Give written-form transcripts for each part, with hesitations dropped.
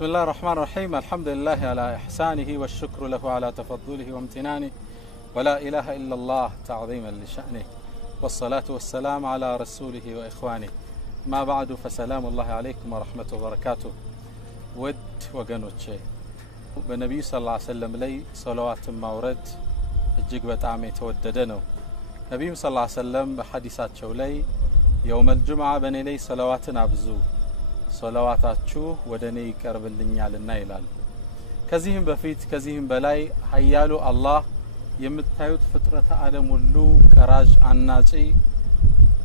بسم الله الرحمن الرحيم الحمد لله على إحسانه والشكر له على تفضله وامتنانه ولا إله إلا الله تعظيما لشأنه والصلاة والسلام على رسوله وإخوانه ما بعد فسلام الله عليكم ورحمة وبركاته ود وقنوتشي بالنبي صلى الله عليه وسلم لي صلوات مورد እጅግ በጣም የተወደደ ነው ነብዩ ሰለላሁ ዐለይሂ ወሰለም በሐዲሳቸው ላይ يوم الجمعة በኔ ላይ ሰላዋትን አብዙ ሰላዋታችሁ ወደኔ ይቀርብልኛልና ይላል ከዚህም በፊት ከዚህም በላይ ኃያሉ አላህ የምታዩት ፍጥረተ ዓለም ሁሉ ቀራጅ አናጺ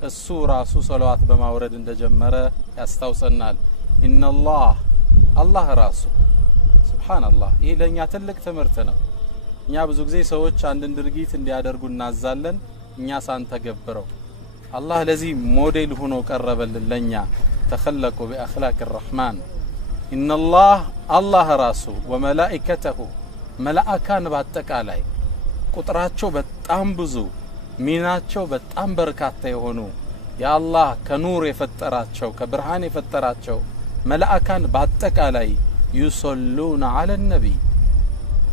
እሱ ራሱ ሰላዋት በማውረድ እንደጀመረ ያስታውሰናል ኢነላህ አላህ ራሱ ሱብሃንአላህ ይሄ ለኛ ትልቅ ትምህርት ነው እኛ ብዙ ጊዜ ሰዎች አንድን ድርጊት እንዲያደርጉ እናዛለን እኛ ሳንተገብረው አላህ ለዚህ ሞዴል ሆኖ ቀረበልን ለኛ تخلقوا بأخلاق الرحمن إن الله راسه وملائكته ملائكان በአጠቃላይ ቁጥራቸው በጣም ብዙ ሚናቸው በጣም በርካታ የሆኑ ያአላህ ከኑር የፈጠራቸው ከብርሃን የፈጠራቸው መላእካን በአጠቃላይ يصلون على النبي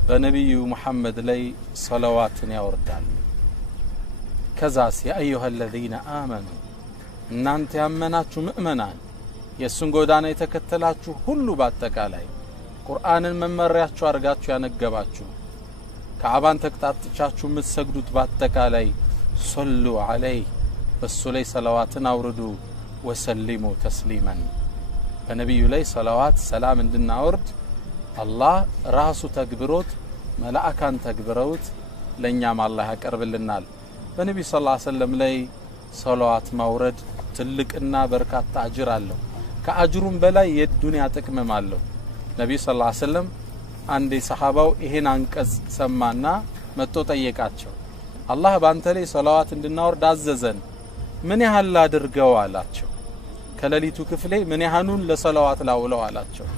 በነብዩ መሐመድ ላይ ሰላዋትን ያወርዳሉ ከዛስ يا ايها الذين امنوا እናንተ ያመናችሁ ሙእመናን የሱን ጎዳና የተከተላችሁ ሁሉ በአጠቃላይ ቁርአንን መመሪያችሁ አርጋችሁ ያነገባችሁ ከአባን ተቅጣጥቻችሁ የምትሰግዱት በአጠቃላይ ሶሉ ዐለይሂ በሱ ላይ ሰላዋትን አውርዱ ወሰሊሙ ተስሊማን በነብዩ ላይ ሰላዋት ሰላም እንድናወርድ አላህ ራሱ ተግብሮት መላእካን ተግብረውት ለኛም አላህ ያቀርብልናል በነብዩ ሰለላሁ ዐለይሂ ወሰለም ላይ ሰላዋት ማውረድ ትልቅና በርካታ አጅር አለው ከአጅሩም በላይ የዱንያ ጥቅምም አለው ነብዩ ሰለላሁ ዐለይሂ ወሰለም አንዴ ሰሃባው ይሄን አንቀጽ ሰማና መጥቶ ጠየቃቸው አላህ ባንተ ላይ ሰላዋት እንድናወርድ አዘዘን ምን ያህል አድርገው አላቸው ከሌሊቱ ክፍሌ ምን ያህሉን ለሰላዋት ላውለው አላቸው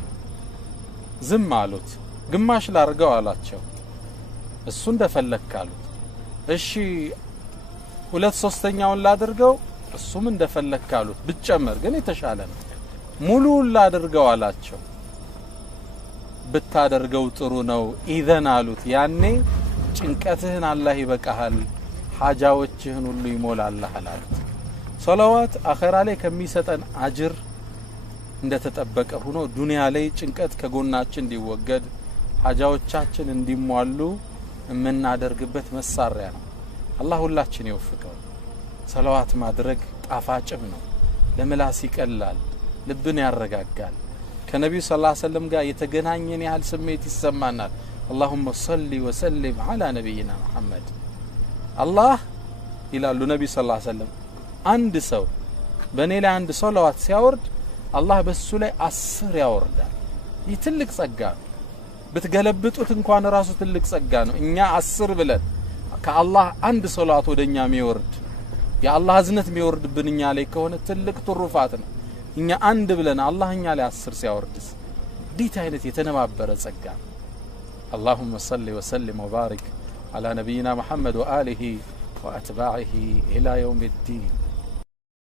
ዝም አሉት ግማሽ ላርገው አላቸው እሱ እንደፈለካሉት እሺ 2/3ኛውን ላድርገው እሱም እንደፈለካሉት ብጨመር ግን የተሻለ ነው ሙሉ ላድርገው አላቸው ብታደርገው ጥሩ ነው ኢዘን አሉት ያኔ ጭንቀትህን አላህ ይበቃሃል ሐጃዎችህን ሁሉ ይሞላልሃል አሉት ሰላዋት አኺራ ላይ ከሚሰጠን አጅር እንደተጠበቀ ሆኖ ዱንያ ላይ ጭንቀት ከጎናችን እንዲወገድ ሐጃዎቻችን እንዲሟሉ የምናደርግበት መሳሪያ ነው አላህ ሁላችን ይወፍቀው ሰላዋት ማድረግ ጣፋጭም ነው ለምላስ ይቀላል ልብን ያረጋጋል ከነብዩ ሰለላሁ ዐለይሂ ወሰለም ጋር የተገናኘን ያህል ስሜት ይሰማናል اللهم صل وسلم على نبينا محمد الله ይላሉ ነብዩ ሰለላሁ ዐለይሂ ወሰለም አንድ ሰው በኔ ላይ አንድ ሰላዋት ሲያወርድ አላህ በሱ ላይ 10 ያወርዳል ይህ ትልቅ ጸጋ ብትገለብጡት እንኳን ራሱ ትልቅ ጸጋ ነው እኛ 10 ብለን ከአላህ አንድ ሰላዋት ወደኛ የሚወርድ የአላህ እዝነት የሚወርድብን እኛ ላይ ከሆነ ትልቅ ትሩፋት ነው እኛ አንድ ብለን አላህ እኛ ላይ 10 ሲያወርድስ ዲት አይነት የተነባበረ ጸጋ اللهم صل وسلم وبارك على نبينا محمد وآله وأتباعه إلى يوم الدين